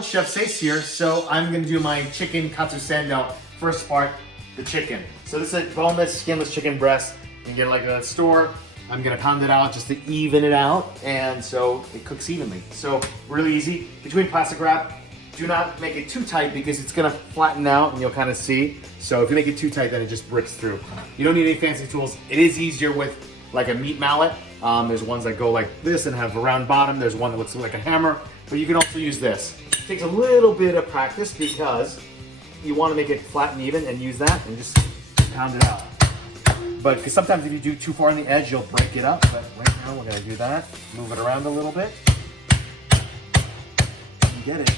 everyone, Chef Sace here. So I'm gonna do my chicken Katsu Sando. First part, the chicken. So this is a boneless, skinless chicken breast. You can get it like at a store. I'm gonna pound it out just to even it out, and so it cooks evenly. So really easy. Between plastic wrap, do not make it too tight because it's gonna flatten out and you'll kind of see. So if you make it too tight, then it just bricks through. You don't need any fancy tools. It is easier with like a meat mallet. There's ones that go like this and have a round bottom. There's one that looks like a hammer, but you can also use this. It takes a little bit of practice because you want to make it flat and even, and use that and just pound it out. But because sometimes if you do too far on the edge, you'll break it up. But right now we're gonna do that. Move it around a little bit. You get it.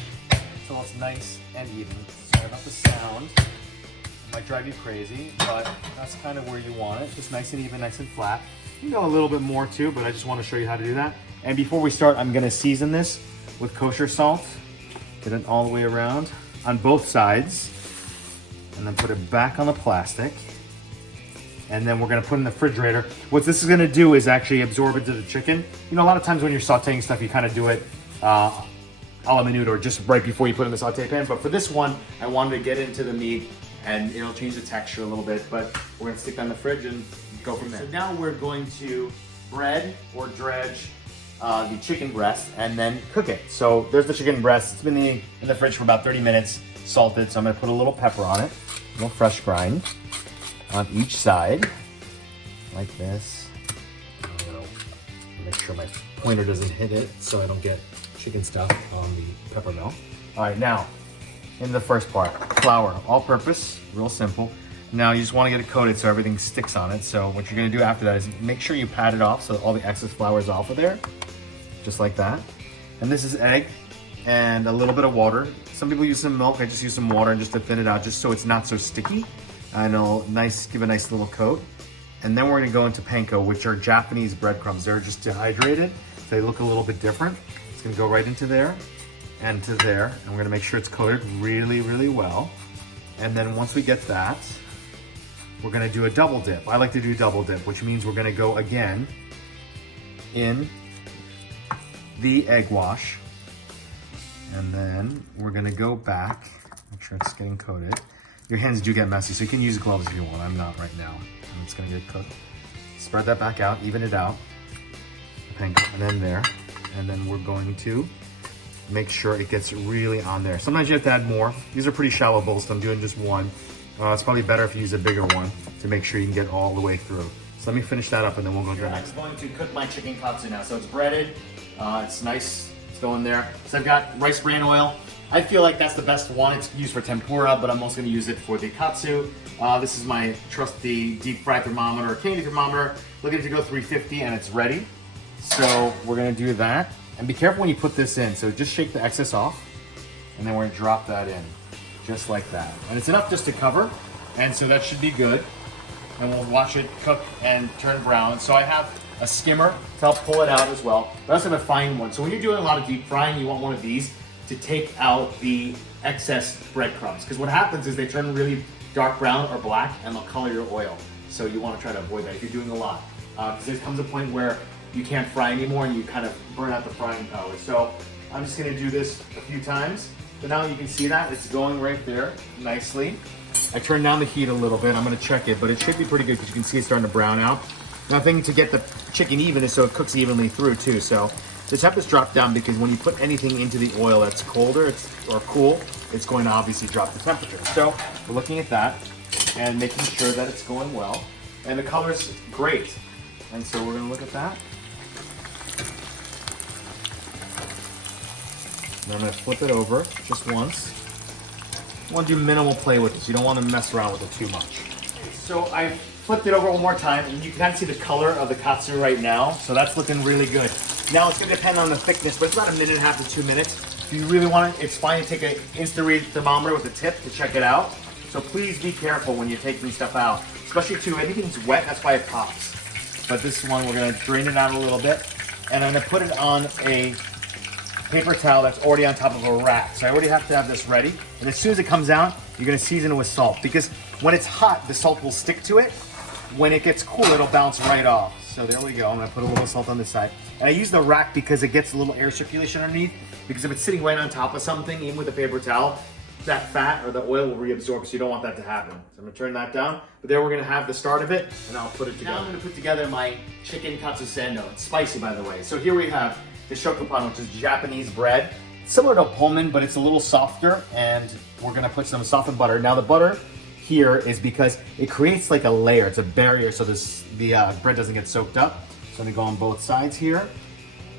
So it's nice and even. Sorry about the sound. It might drive you crazy, but that's kind of where you want it. Just nice and even, nice and flat. You can go a little bit more too, but I just want to show you how to do that. And before we start, I'm gonna season this with kosher salt. Get it all the way around on both sides. And then put it back on the plastic. And then we're gonna put it in the refrigerator. What this is gonna do is actually absorb into the chicken. You know, a lot of times when you're sauteing stuff, you kind of do it a la minute or just right before you put it in the saute pan. But for this one, I wanted to get into the meat and it'll change the texture a little bit, but we're gonna stick that in the fridge and go from there. So now we're going to bread or dredge the chicken breast and then cook it. So there's the chicken breast. It's been in the fridge for about 30 minutes, salted. So I'm gonna put a little pepper on it, a little fresh grind on each side, like this. I'm gonna make sure my pointer doesn't hit it so I don't get chicken stuff on the pepper mill. All right, now, into the first part, flour, all purpose, real simple. Now you just wanna get it coated so everything sticks on it. So what you're gonna do after that is make sure you pat it off so all the excess flour is off of there, just like that. And this is egg and a little bit of water. Some people use some milk, I just use some water just to thin it out, just so it's not so sticky. And it'll give a nice little coat. And then we're gonna go into Panko, which are Japanese breadcrumbs. They're just dehydrated, so they look a little bit different. It's gonna go right into there and to there. And we're gonna make sure it's coated really, really well. And then once we get that, we're gonna do a double dip. I like to do double dip, which means we're gonna go again in the egg wash. And then we're gonna go back, make sure it's getting coated. Your hands do get messy, so you can use gloves if you want. I'm not right now. I'm just gonna get it cooked. Spread that back out, even it out. And then there. And then we're going to make sure it gets really on there. Sometimes you have to add more. These are pretty shallow bowls, so I'm doing just one. It's probably better if you use a bigger one to make sure you can get all the way through. So let me finish that up and then we'll go to the next. I'm going to cook my chicken katsu now. So it's breaded, it's nice, it's going there. So I've got rice bran oil. I feel like that's the best one. It's used for tempura, but I'm also gonna use it for the katsu. This is my trusty deep fry thermometer, candy thermometer. Looking to go 350 and it's ready. So we're gonna do that. And be careful when you put this in. So just shake the excess off and then we're gonna drop that in, just like that. And it's enough just to cover. And so that should be good. And we'll watch it cook and turn brown. So I have a skimmer to help pull it out as well. But I also have a fine one. So when you're doing a lot of deep frying, you want one of these to take out the excess breadcrumbs. Because what happens is they turn really dark brown or black and they'll color your oil. So you want to try to avoid that if you're doing a lot. Because there comes a point where you can't fry anymore and you kind of burn out the frying power. So I'm just going to do this a few times. So now you can see that it's going right there nicely. I turned down the heat a little bit. I'm going to check it, but it should be pretty good because you can see it's starting to brown out. Nothing to get the chicken even is so it cooks evenly through too. So the temp is dropped down because when you put anything into the oil that's colder or cool, it's going to obviously drop the temperature. So we're looking at that and making sure that it's going well. And the color's great. And so we're going to look at that. And I'm going to flip it over just once. You want to do minimal play with this. You don't want to mess around with it too much. So I flipped it over one more time and you can kind of see the color of the katsu right now. So that's looking really good. Now it's going to depend on the thickness, but it's about 1.5 to 2 minutes. If you really want it, it's fine to take an instant read thermometer with a tip to check it out. So please be careful when you're taking stuff out, especially too, anything's wet, that's why it pops. But this one, we're going to drain it out a little bit and I'm going to put it on a paper towel that's already on top of a rack. So I already have to have this ready. And as soon as it comes out, you're going to season it with salt because when it's hot, the salt will stick to it. When it gets cool, it'll bounce right off. So there we go. I'm gonna put a little salt on this side. And I use the rack because it gets a little air circulation underneath. Because if it's sitting right on top of something, even with a paper towel, that fat or the oil will reabsorb, so you don't want that to happen. So I'm gonna turn that down. But there we're gonna have the start of it, and I'll put it together. Now I'm gonna put together my chicken Katsu Sando. It's spicy, by the way. So here we have the shokupan, which is Japanese bread. Similar to Pullman, but it's a little softer, and we're gonna put some softened butter. Now the butter here is because it creates like a layer, it's a barrier so the bread doesn't get soaked up. So I'm gonna go on both sides here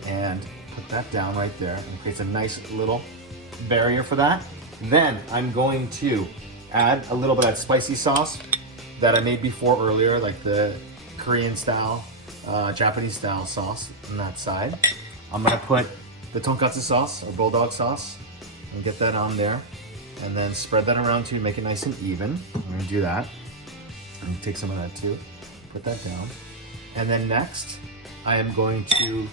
and put that down right there, and creates a nice little barrier for that. Then I'm going to add a little bit of that spicy sauce that I made before earlier, like the Korean style, Japanese style sauce on that side. I'm gonna put the tonkatsu sauce or bulldog sauce and get that on there, and then spread that around to make it nice and even. I'm gonna do that. And take some of that too, put that down. And then next, I am going to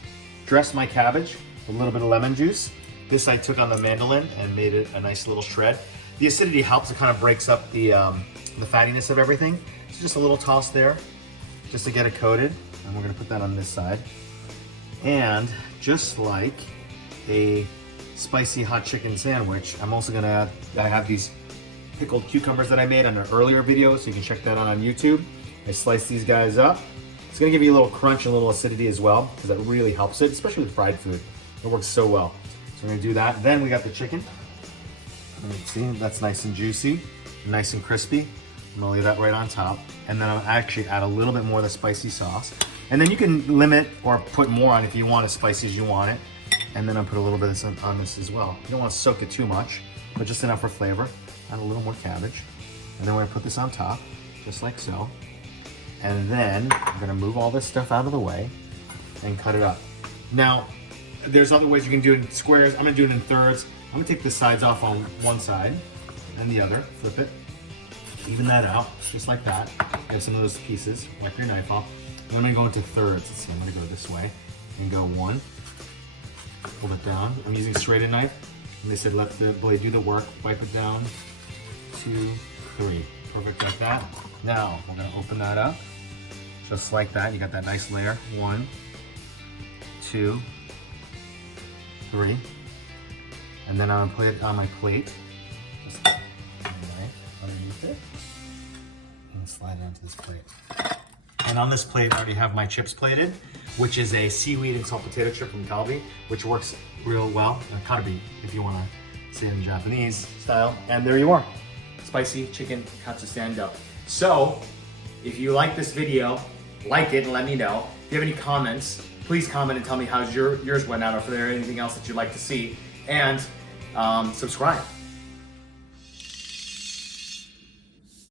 dress my cabbage with a little bit of lemon juice. This I took on the mandolin and made it a nice little shred. The acidity helps, it kind of breaks up the fattiness of everything. So just a little toss there, just to get it coated. And we're gonna put that on this side. And just like a spicy hot chicken sandwich, I'm also gonna add, I have these pickled cucumbers that I made on an earlier video, so you can check that out on YouTube. I slice these guys up. It's gonna give you a little crunch and a little acidity as well, because that really helps it, especially with fried food. It works so well. So we're gonna do that. Then we got the chicken. See, that's nice and juicy, nice and crispy. I'm gonna lay that right on top. And then I'll actually add a little bit more of the spicy sauce. And then you can limit or put more on if you want as spicy as you want it. And then I'll put a little bit of this on this as well. You don't want to soak it too much, but just enough for flavor. Add a little more cabbage. And then we're gonna put this on top, just like so. And then I'm gonna move all this stuff out of the way and cut it up. Now, there's other ways you can do it in squares. I'm gonna do it in thirds. I'm gonna take the sides off on one side and the other, flip it, even that out, just like that. You have some of those pieces, wipe your knife off. And I'm gonna go into thirds. Let's see, I'm gonna go this way and go one, pull it down. I'm using a serrated knife, and they said let the blade do the work, wipe it down, 2, 3. Perfect like that. Now, we're gonna open that up, just like that. You got that nice layer, 1, 2, 3. And then I'm gonna put it on my plate, just put the knife underneath it, and slide it onto this plate. And on this plate, I already have my chips plated, which is a seaweed and salt potato chip from Calbee, which works real well. Kabi, if you wanna say it in Japanese style. And there you are, spicy chicken Katsu Sando. So, if you like this video, like it and let me know. If you have any comments, please comment and tell me how yours went out, or if there's anything else that you'd like to see. And subscribe.